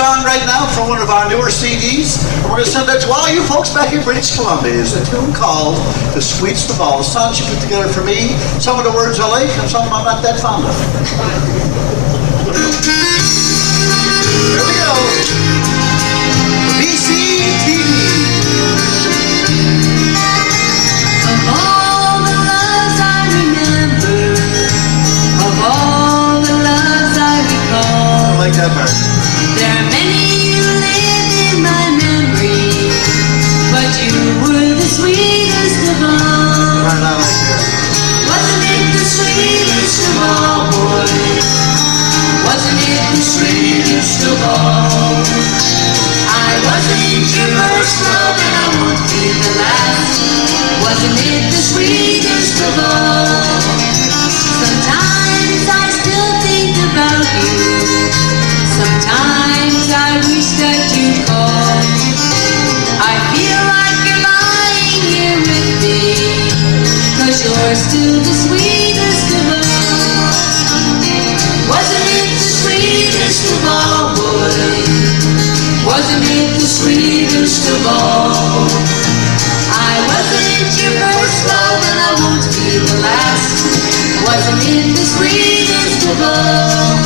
song right now from one of our newer CDs. And we're going to send it to all you folks back in British Columbia. It's a tune called The Sweetest of All. A song she put together for me. Some of the words I like and some I'm not that fond of. Here we go. BCTV. Of all the loves I remember, of all the loves I recall, I like that part. there are many who live in my memory, but you were the sweetest of all. Right, I like that. Wasn't it the sweetest of all, boy? Wasn't it the sweetest of all? I wasn't your first love and I won't be the last. Wasn't it the sweetest of all? Sometimes I still think about you. Sometimes I wish that you'd call. I feel like you're lying here with me, 'cause you're still the sweetest of all. Wasn't it the sweetest of all, boy? Wasn't it the sweetest of all? I wasn't your first love and I won't be the last. Wasn't it the sweetest of all?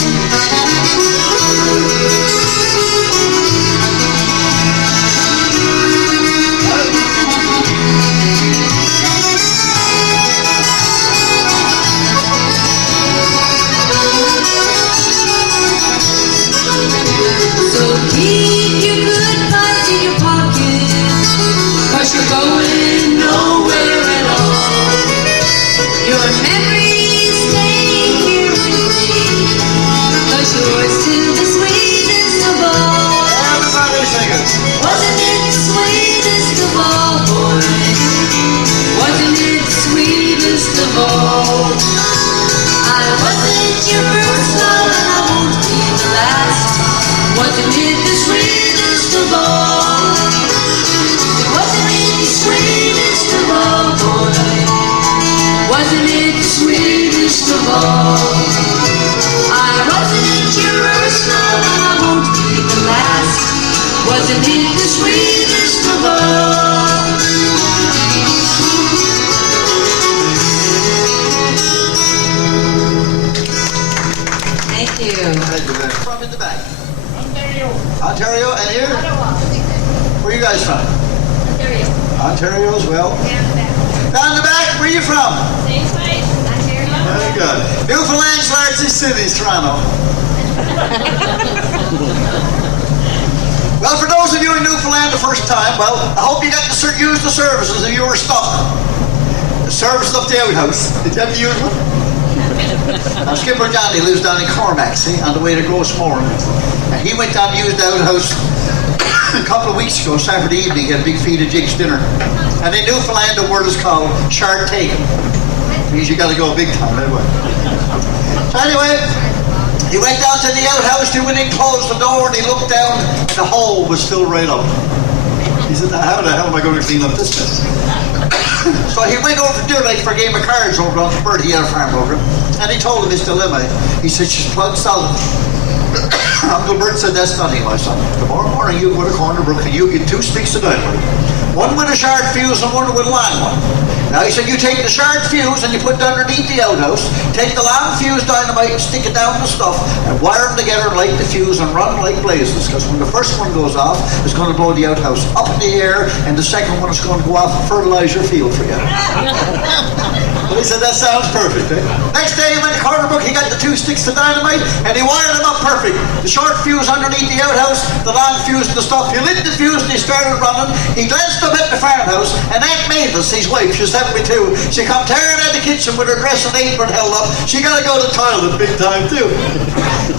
So keep your good parts in your pocket, 'cause you're going nowhere at all. Your memories stay here with me, 'cause you're still the sweetest of all. Everybody sing it. Wasn't it the sweetest of all, boy? Wasn't it the sweetest of all? I wasn't your first love and I won't be the last. Wasn't it the sweetest of all? Wasn't it the sweetest of all, boy? Wasn't it the sweetest of all? I wasn't your first love and I won't be the last. Wasn't it the sweetest of all? Thank you. Thank you. From in the back. Ontario, and here? Where are you guys from? Ontario. Ontario as well. Down in the back, where are you from? Same place, Ontario. Very good. Newfoundland's largest city is Toronto. Well, for those of you in Newfoundland the first time, well, I hope you got to use the services if you were stuck. The services up the outhouse. Did you ever use one? Now, Skipper Johnny lives down in Cormac, see, on the way to Grossmore. And he went down and used the outhouse a couple of weeks ago, Saturday evening. He had a big feed of jigs dinner. And in Newfoundland, the word is called shark taken. Means you got to go big time, anyway. So anyway, he went down to the outhouse, he went in, closed the door, and he looked down, and the hole was still right up. He said, how the hell am I going to clean up this mess? So he went over to Deer Lake for a game of cards over on the bird. He had a farm over, and he told him his dilemma. He said, she's plugged solid. Uncle Bert said, that's nothing, my son. Tomorrow morning you go to Corner Brook and you get 2 sticks of dynamite. One with a short fuse and one with a long one. Now he said, you take the short fuse and you put it underneath the outhouse, take the long fuse dynamite and stick it down the stuff and wire them together and light the fuse and run like blazes, because when the first one goes off, it's going to blow the outhouse up in the air, and the second one is going to go off and fertilize your field for you. Well, he said, that sounds perfect. Eh? Next day he went to Corner Brook, he got the 2 sticks of dynamite and he wired them up perfect. The short fuse underneath the outhouse, the long fuse and the stuff. He lit the fuse and he started running. He glanced up at the farmhouse, and Aunt Mavis, his wife, she's 72, she come tearing out of the kitchen with her dress and apron held up. She got to go to the toilet big time too.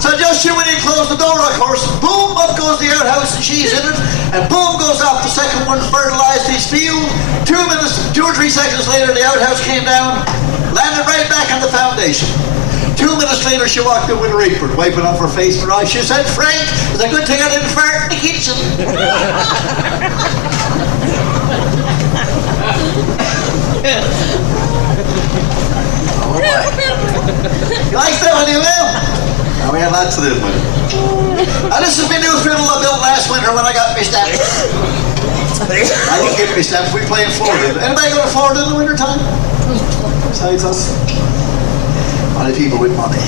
So just she went in, closed the door, of course. Boom, up goes the outhouse and she's in it. And boom goes off the second one, fertilized his field. 2 or 3 seconds later, the outhouse came down, landed right back on the foundation. 2 minutes later, she walked in with her apron, wiping off her face and her eyes. She said, Frank, it's a good thing I didn't fart in the kitchen. You like that one, you will? Oh, we had lots of them, man. Now this is my new fiddle I built last winter when I got my stamps. I didn't get my stamps. We play in Florida. Anybody go to Florida in the wintertime? Besides us? Only people with money.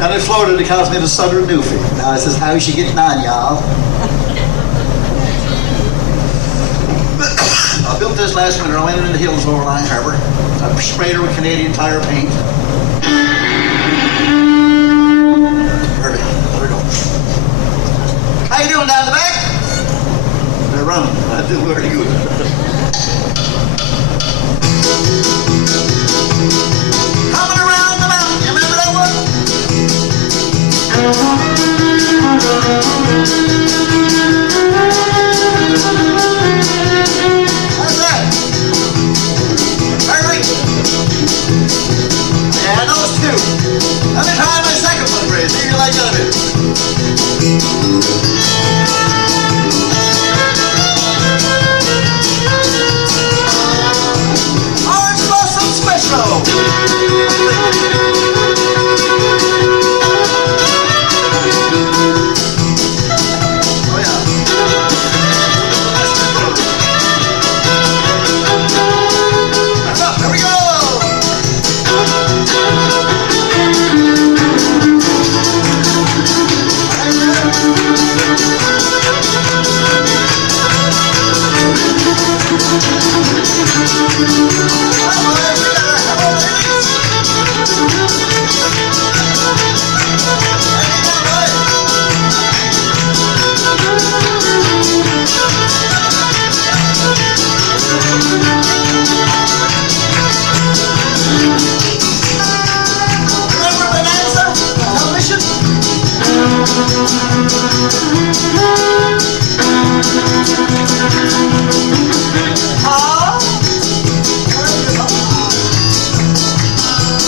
And in Florida, they call me the Southern Newfie. Now it says, how's she getting on, y'all? I built this last winter. I went into the hills over Lyme Harbor. I sprayed her with Canadian Tire paint. There we go. How you doing down the back? They're running. I do very good. Coming around the mountain. You remember that one? How's that? Ferry? Yeah, those two. Let me try my second one, Ray. See if you like that a bit. Orange Blossom Special. Oh, yeah. That's up. There we go. Remember Bonanza? Television?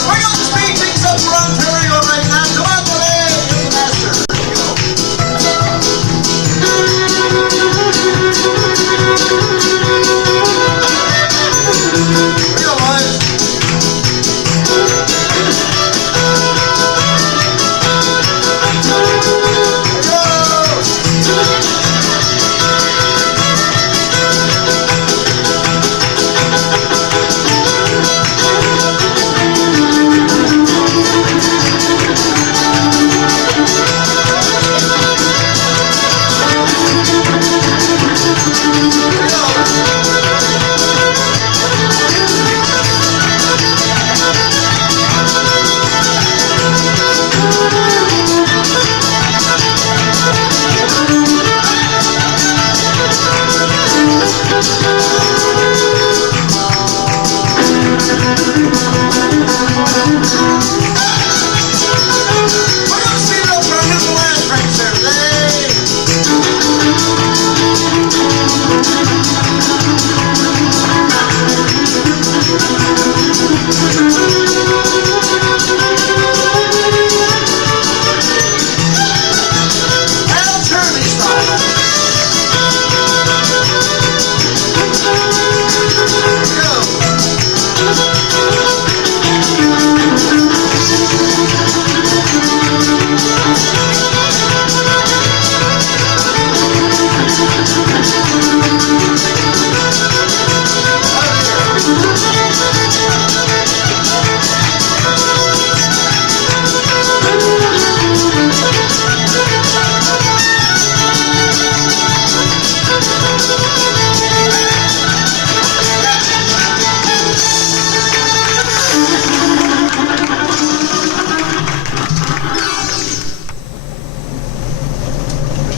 We're going to speed things up for Ontario right now. Come on, Delay. You're the master. Here you go, boys.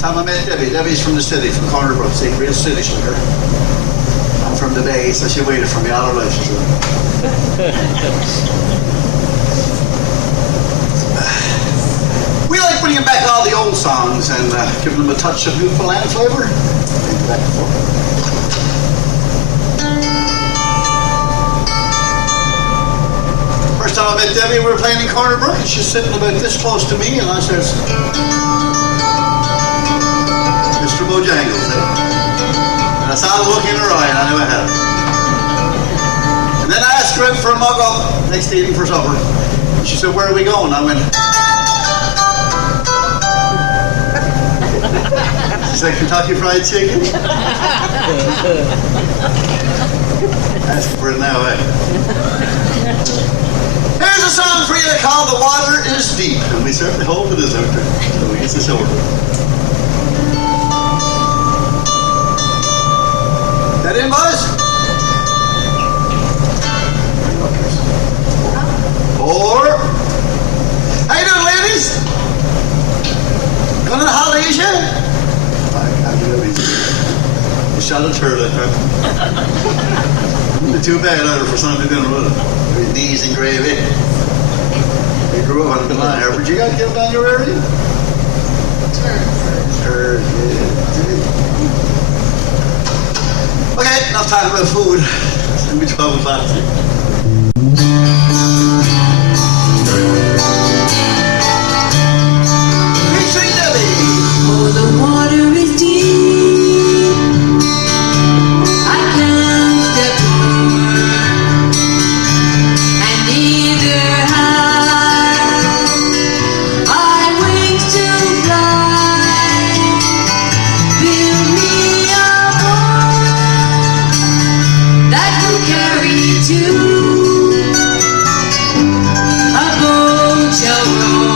Time I met Debbie. Debbie's from the city, from Corner Brook. See, real city slinger. I'm from the Bay, so she waited for me all her life. She said. We like bringing back all the old songs and giving them a touch of Newfoundland flavor. Back and forth. First time I met Debbie, we were playing in Corner Brook, and she's sitting about this close to me, and I says, Mr. Bojangles, eh? And I saw the look in her eye, and I knew I had it. And then I asked her out for a mug up next evening for supper. She said, where are we going? I went, she said, Kentucky Fried Chicken? Asking for it now, eh? Here's a song for you called The Water is Deep. And we certainly hope it is out there. So we get the shoulder. That in, boys? 4. How you doing, ladies? Going to the holidays yet? I can't do it. You shot a turtle, huh? Too bad either for Sunday dinner, was it? With knees and gravy. You grew up on the line here, but you got to get down your area? Turd, yeah. Okay, enough talking about food. It's going to be 12 o'clock. Oh, the water is deep. I can't step over, and neither have I wings to fly. Build me a boat that will carry two. A boat shall row.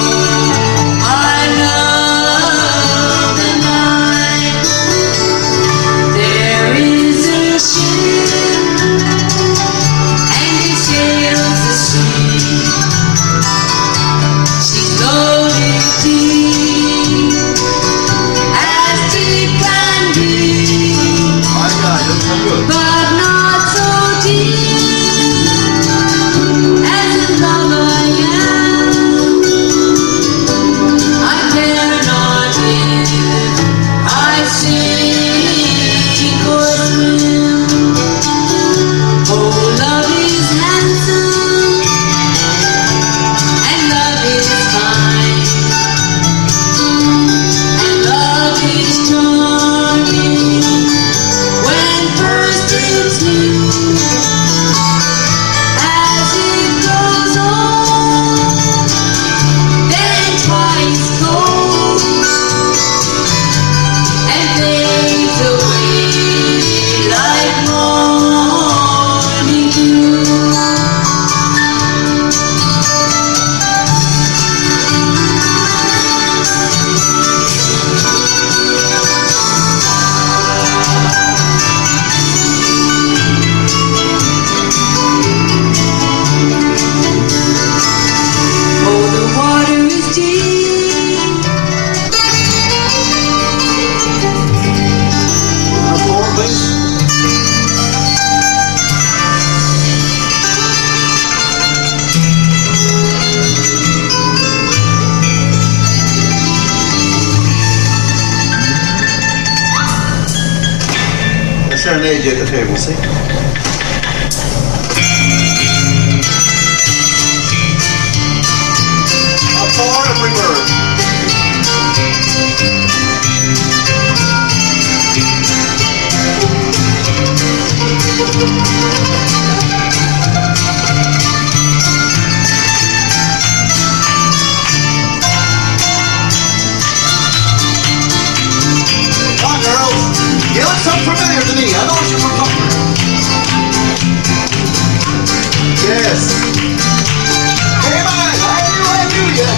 Serenade you at the table, see? A 4 every word. Come on, girls. You look so familiar to me. I know you from somewhere. Yes. Hey, man. How do you?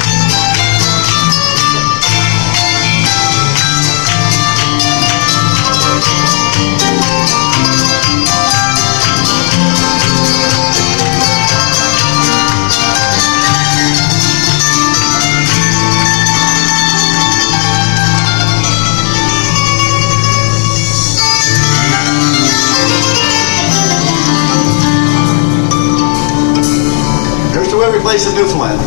Every place in Newfoundland.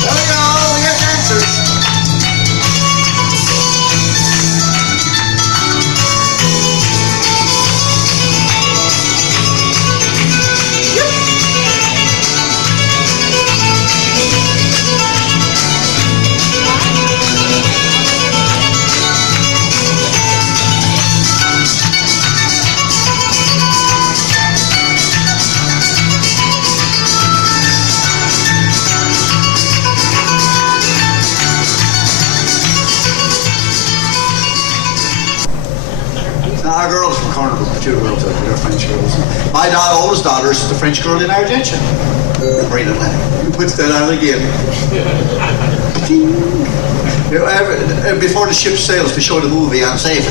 There we go, we got dancers. Now, our girls from Cornwall, the two girls out there, they're French girls. My oldest daughter is the French girl in Argentina. Brain Atlantic. Who puts that on again? You know, before the ship sails to show the movie on safety.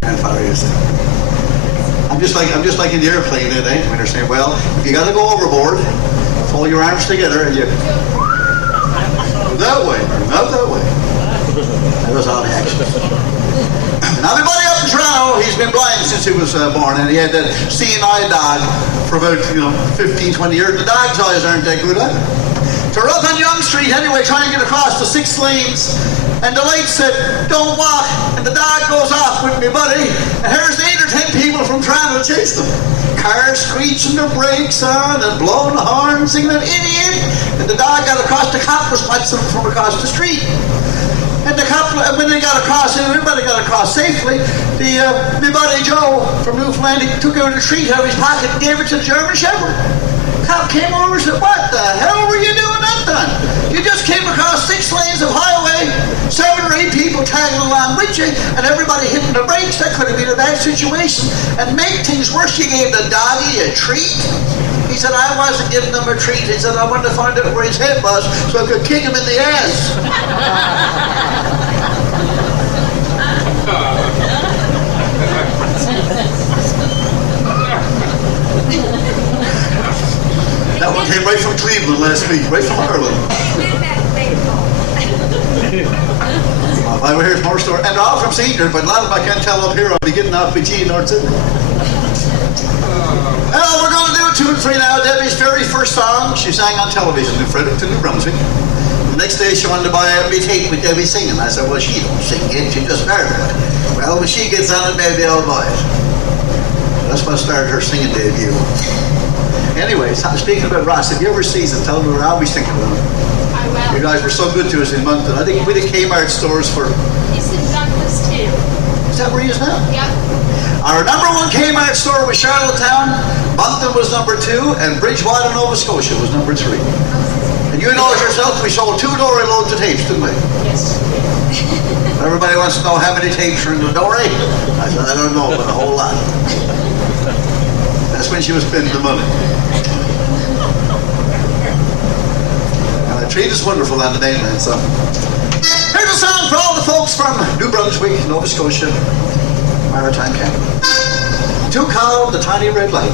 Grandfather used to say. I'm just like in the airplane today when they're saying, well, if you got to go overboard, fold your arms together and you that way, not that way. That was all the action. Now, my buddy up in Toronto, he's been blind since he was born, and he had that seeing eye dog for about 15, 20 years. The dog's eyes aren't that good either. So we're up on Yonge Street anyway, trying to get across the 6 lanes, and the light said, don't walk, and the dog goes off with me buddy, and here's 8 or 10 people from Toronto chasing them. Cars screeching their brakes on and blowing the horn, singing an idiot, and the dog got across. The cop was watching them from across the street. And the cop, when they got across, everybody got across safely. My buddy Joe from Newfoundland, he took out a treat out of his pocket and gave it to the German Shepherd. Cop came over and said, what the hell were you doing that time? You just came across 6 lanes of highway, 7 or 8 people tagging along with you, and everybody hitting the brakes. That could have been a bad situation. And make things worse, you gave the doggy a treat. He said, I wasn't giving him a treat. He said, I wanted to find out where his head was so I could kick him in the ass. That one came right from Cleveland last week, right from Ireland. I will hear more stories, and they're all from Senior, but a lot of them I can't tell up here. I'll be getting off BT in North Sydney. Well, we're going to do 2 and 3 now. Debbie's very first song, she sang on television in Fredericton, New Brunswick. The next day she wanted to buy a tape with Debbie singing. I said, well, she don't sing it, she just married it. Well, when she gets on it, maybe I'll buy it. That's what started her singing debut. Anyways, speaking about Ross, if you ever see him, tell him we were always thinking about him. I will. You guys were so good to us in Moncton. I think we did Kmart stores for... He's in Douglas too. Is that where he is now? Yep. Our number 1 Kmart store was Charlottetown, Moncton was number 2, and Bridgewater, Nova Scotia was number 3. And you know it yourself, we sold 2 dory loads of tapes, didn't we? Yes. Everybody wants to know how many tapes are in the dory. I said, I don't know, but a whole lot. That's when she was spending the money. The trade is wonderful on the mainland, so. Here's a song for all the folks from New Brunswick, Nova Scotia, Maritime Canada. Too called The Tiny Red Light.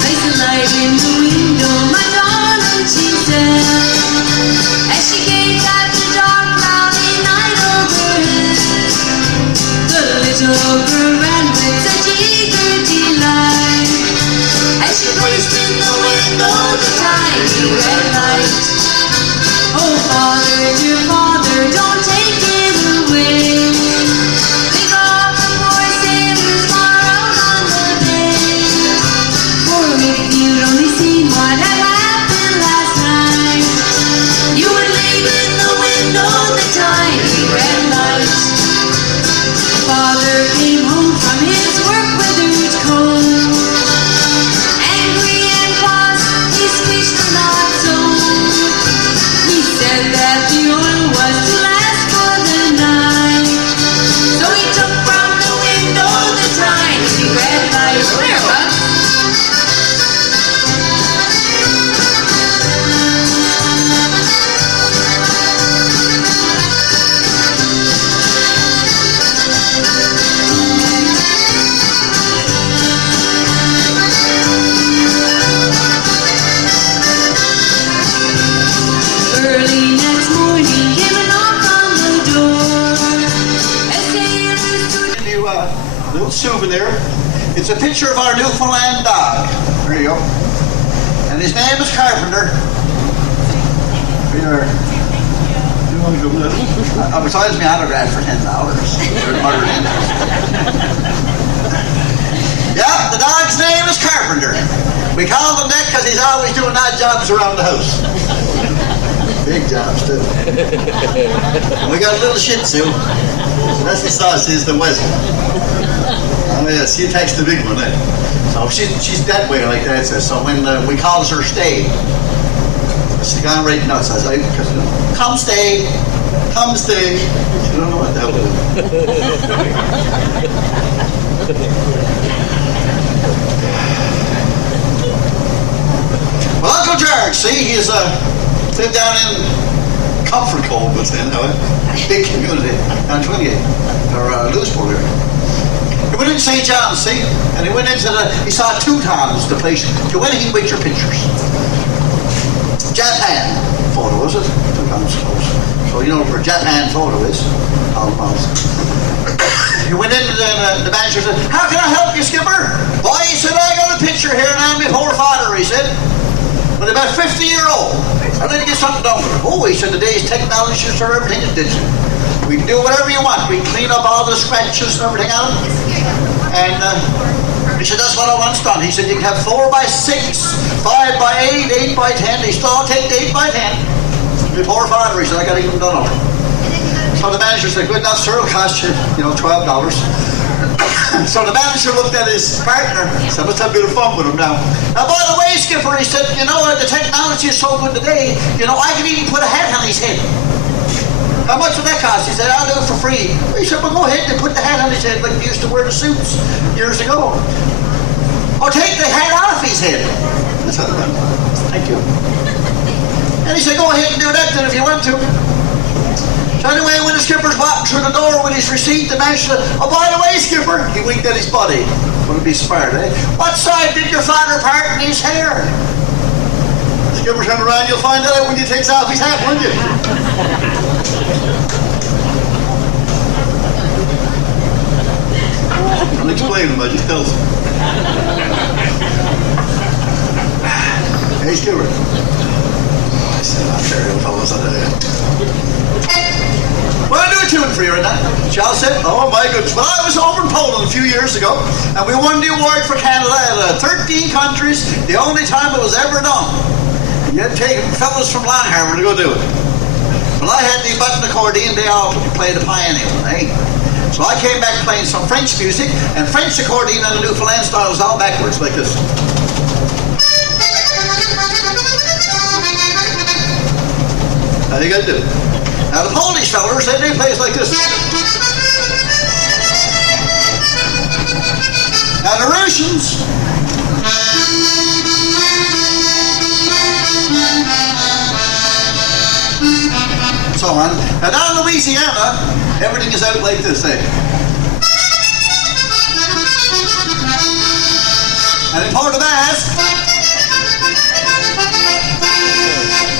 Place a light in the window, my darling, she said, as she gazed at the dark, cloudy night overhead. The little girl ran with such eager delight, as she placed in the window the tiny red light. Oh, Father, dear Father, don't take it away. Think of the poor sailors far out on the bay. For if you'd only seen what had happened last night, you would leave in the window the tiny red light. Father came home from his work withered cold, angry and cross, he squeezed the knots old. He said that the oil was to last for the night, so he took from the window the tiny red light. Where was? Early next morning came a knock on the door. As sailors stood Give you a little souvenir. It's a picture of our Newfoundland dog. There you go. And his name is Carpenter. Here. Besides me autograph for $10. Yeah, the dog's name is Carpenter. We call him that because he's always doing odd jobs around the house. Big jobs, too. We got a little Shih Tzu. That's the sauce, is the Wesley. Oh, yes, she takes the big one, eh? So she's that way like that. So when we call her Stay, She gone right nuts. I was like, come stay. Come stay. She don't know what the hell to do. Well, Uncle George, see, he's lived down in Comfort Cove, but then, big community down 28, or Louisburg area. He went into St. John's, see, and he went into he saw two towns, the place, to anything with your pictures. Japan photo, is it? Two towns close. So you know where Japan photo is, all miles. He went in and the manager said, how can I help you, Skipper? Boy, he said, I got a picture here now, my poor father, he said. But about 50-year-old. I need to get something done with it. Oh, he said, today's technology, sir, everything is digital. We can do whatever you want. We can clean up all the scratches and everything on it. And he said, that's what I want done. He said, you can have 4x6, 5x8, 8x10. They still take the 8x10. My poor father, he said, I got to get them done over. So the manager said, good enough, sir, it'll cost you, $12. So the manager looked at his partner and said, let's have a bit of fun with him now. Now, by the way, Skipper, he said, the technology is so good today, I can even put a hat on his head. How much would that cost? He said, I'll do it for free. He said, well, go ahead and put the hat on his head like we used to wear the suits years ago. Or take the hat off his head. That's how it went. Thank you. And he said, go ahead and do that then if you want to. So anyway, when the skipper's walking through the door with his receipt, the man said, oh, by the way, Skipper, he winked at his buddy. Wouldn't be smart, eh? What side did your father part in his hair? The skipper turned around, you'll find that out when he takes off his hat, won't you? I'll explain him, I just tell him. Hey, Skipper. I said, Ontario fellas, I tell you. Well, I'll do a tune for you right now. Shall said, oh my goodness. Well, I was over in Poland a few years ago, and we won the award for Canada at 13 countries, the only time it was ever done. You had to take fellas from Long Harbour to go do it. Well, I had the button accordion, they all played the piano, eh? So I came back playing some French music, and French accordion and the Newfoundland style is all backwards, like this. How you gotta do it? Now the Polish fellers, they play it like this. Now the Russians, so on. Now down in Louisiana, everything is out like this, eh? And in Port of Basque,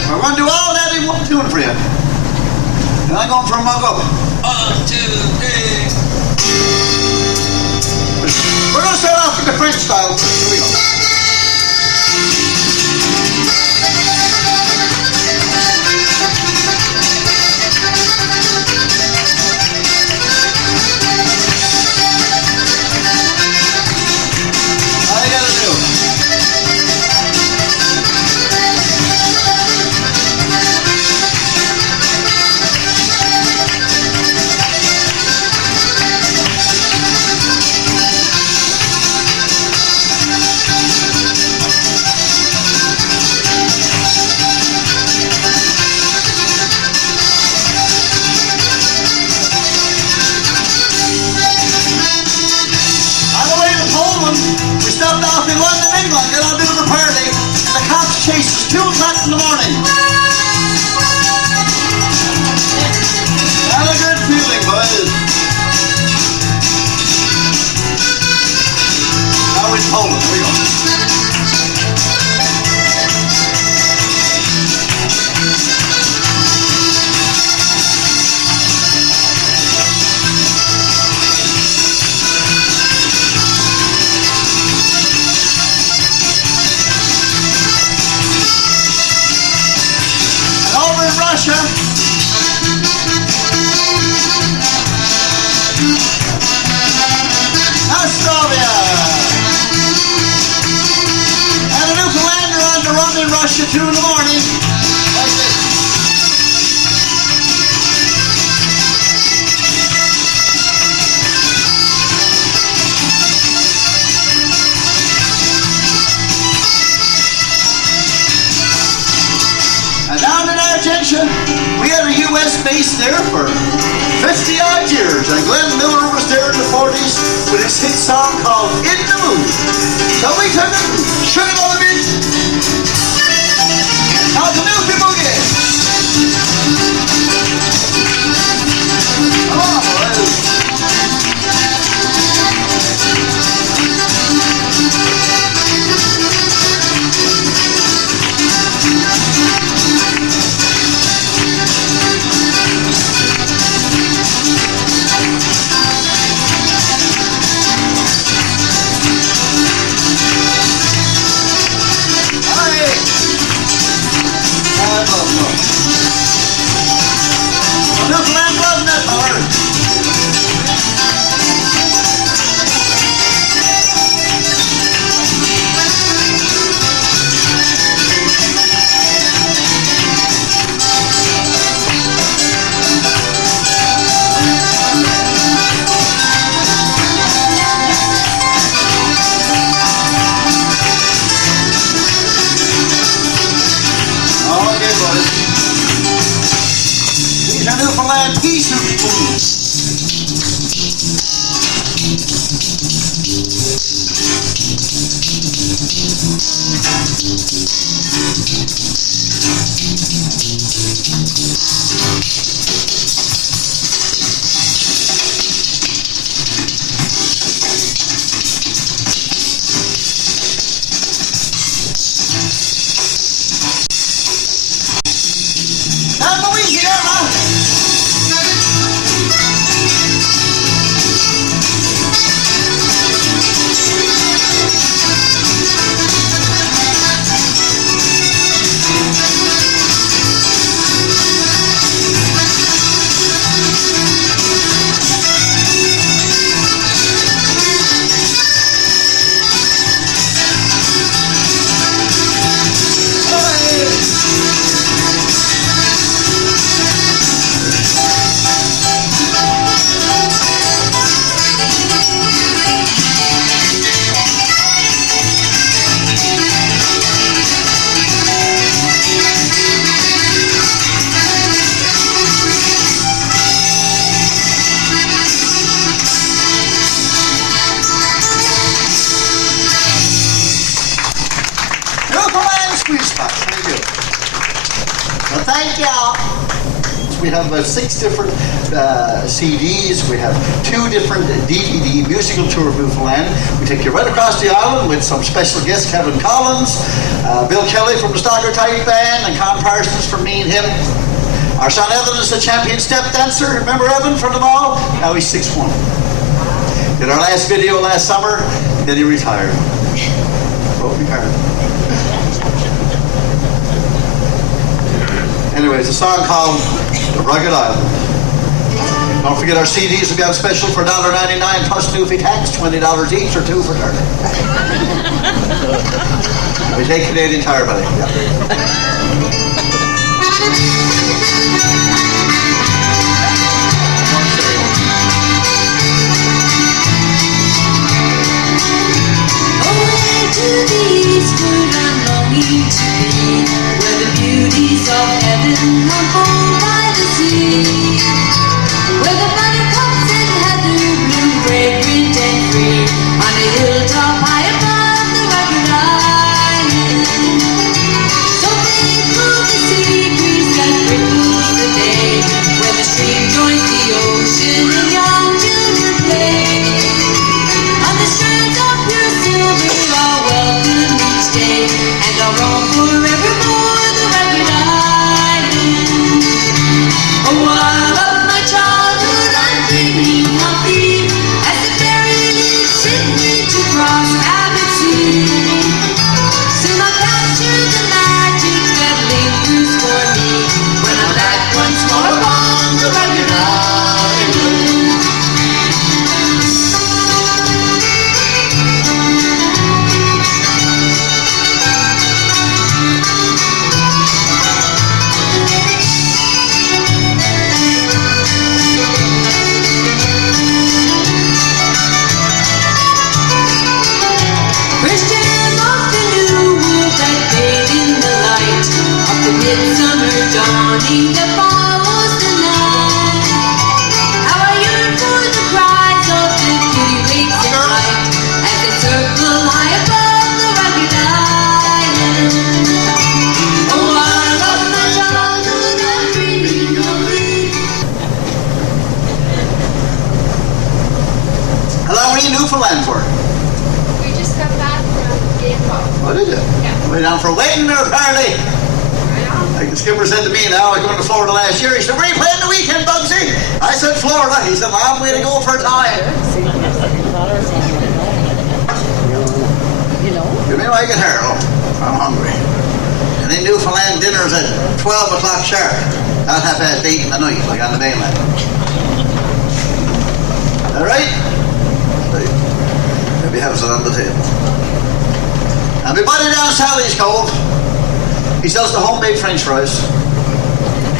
we're going to do all that in one tune for you. And I'm going for a mug up. 1, 2, 3. We're going to start off with the French style. Here we go. All you gotta do. Chase is 2 o'clock in the morning. Not a good feeling, boys. Now we're in Poland. Here we go. Russia. Australia. And a Newfoundlander on the run in Russia 2 in the morning. Like this. attention. We had a U.S. base there for 50 odd years, and Glenn Miller was there in the 40s with his hit song called In the Mood. So we took it, shook it on the beat. Now the new people get. Oh, Newfoundland wasn't that hard. Okay, buddy. These are Newfoundland pea soup spoons. Now, Louisiana. Newfoundland squeeze spots. Thank you. Well, thank y'all. We have 6 different CDs. We have 2 different DVD musical tour of Newfoundland. We take you right across the island with some special guests, Kevin Collins, Bill Kelly from the Stocker Type Band, and Con Parsons from Me and Him. Our son Evan is the champion step dancer. Remember Evan from the mall? Now he's 6'1". Did our last video last summer, then he retired. Broke my heart. Anyways, a song called The Rugged Island. Don't forget our CDs will be on special for $1.99 plus Newfie tax, $20 each or 2 for 30. We take Canadian Tire, buddy. Away to the eastward I'm longing to be, where the beauties of heaven unfold by the sea, where the buttercups and heather bloom fragrant and free, on a hilltop high above the rugged island. So big midsummer dawning, the fall was the night. How I yearn for the cries of the kittiwakes in flight as they circle high above the rugged island. Oh, I love my childhood, I'm dreaming of it. How long were you in Newfoundland for? We just got back from April. What did you? Yeah. Went down for a wedding or a party? Right on. Like the skipper said to me now, I was going to Florida last year. He said, where are you playing the weekend, Bugsy? I said, Florida. He said, well, I'm going to go for a time. You know? You mean I get here? Oh, I'm hungry. And in Newfoundland, dinner's at 12 o'clock sharp. Not 8:30 in the night, like on the mainland. All right? Right. Maybe have some on the table. And my buddy down Sally's Cove, he sells the homemade French fries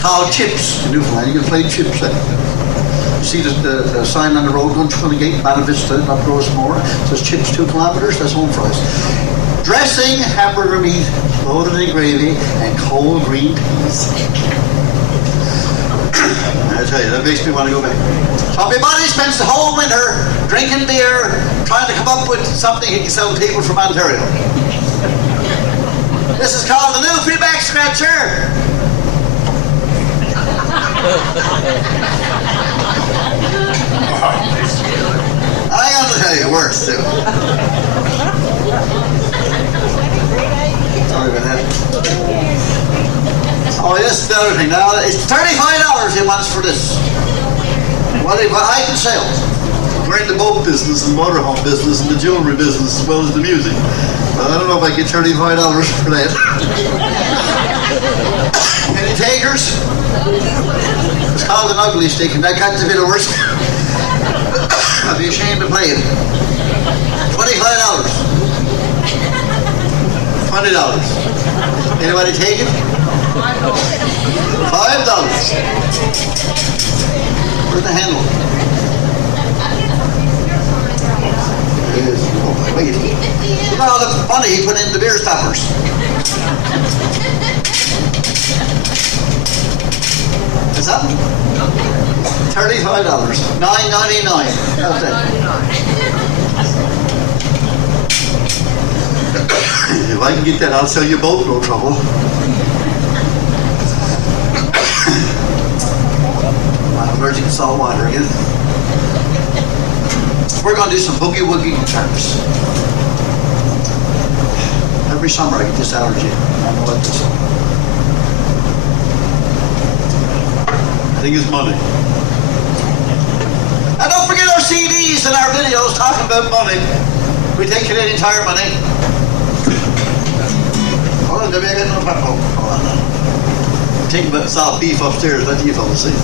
called chips in Newfoundland. You can play chips. You see the sign on the road going through the gate, Bana Vista, not Rosemore. It says chips 2 kilometers, that's home fries. Dressing, hamburger meat, loaded in gravy, and cold green peas. I tell you, that makes me want to go back. So my buddy spends the whole winter drinking beer, trying to come up with something he can sell to people from Ontario. This is called the Newfie Back Scratcher. I got to tell you, it works too. Sorry about that. Oh, yes, the other thing. Now, it's $35 he wants for this. What I can sell. We're in the boat business and motorhome business and the jewelry business as well as the music. But I don't know if I get $35 for that. Any takers? It's called an ugly stick, and that got to be the worst. I'd be ashamed to play it. $25. $20. Anybody take it? $5. Where's the handle? It is. Oh, wait. Look at all the money he put in the beer stoppers. Is that $35? $9.99. How's that? If I can get that, I'll sell you both, no trouble. I'm allergic to salt water again. We're going to do some boogie woogie guitars. Every summer I get this allergy. I don't know what this is. I think it's money. And don't forget our CDs and our videos talking about money. We take Canadian Tire money. Hold on, Debbie, I got no problem. Hold on now. I'm taking soft beef upstairs. Let you fellas see.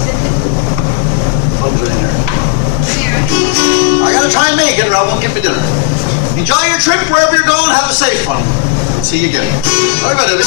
Put it in there. I gotta try and make it or I won't get me dinner. Enjoy your trip wherever you're going. Have a safe one. See you again. Sorry about it.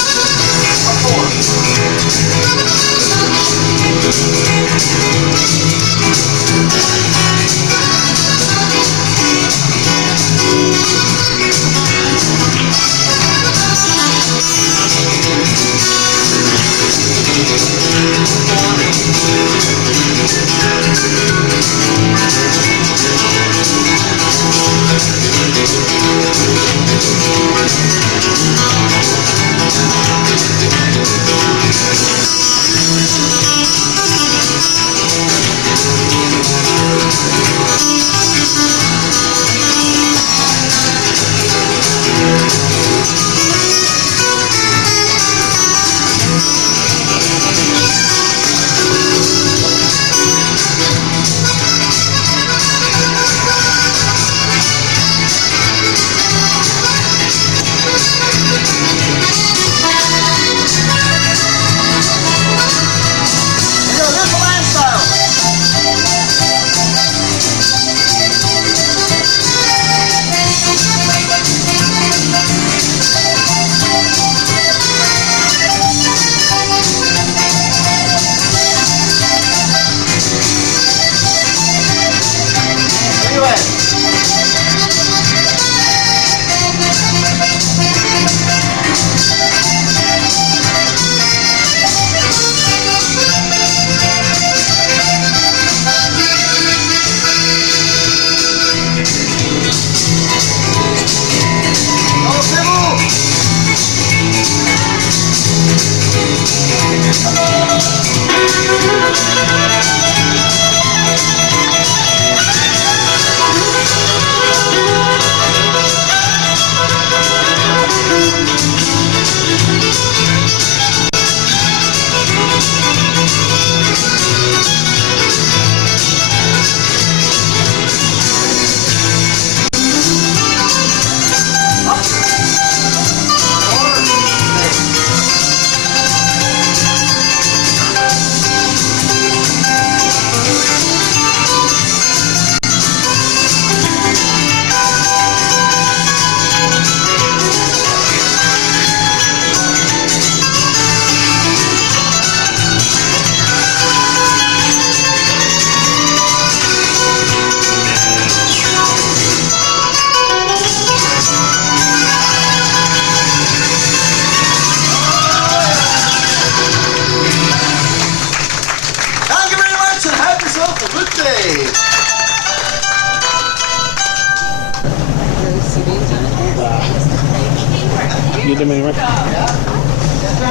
meet him anyway. Yeah.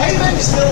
Hey, man, you still,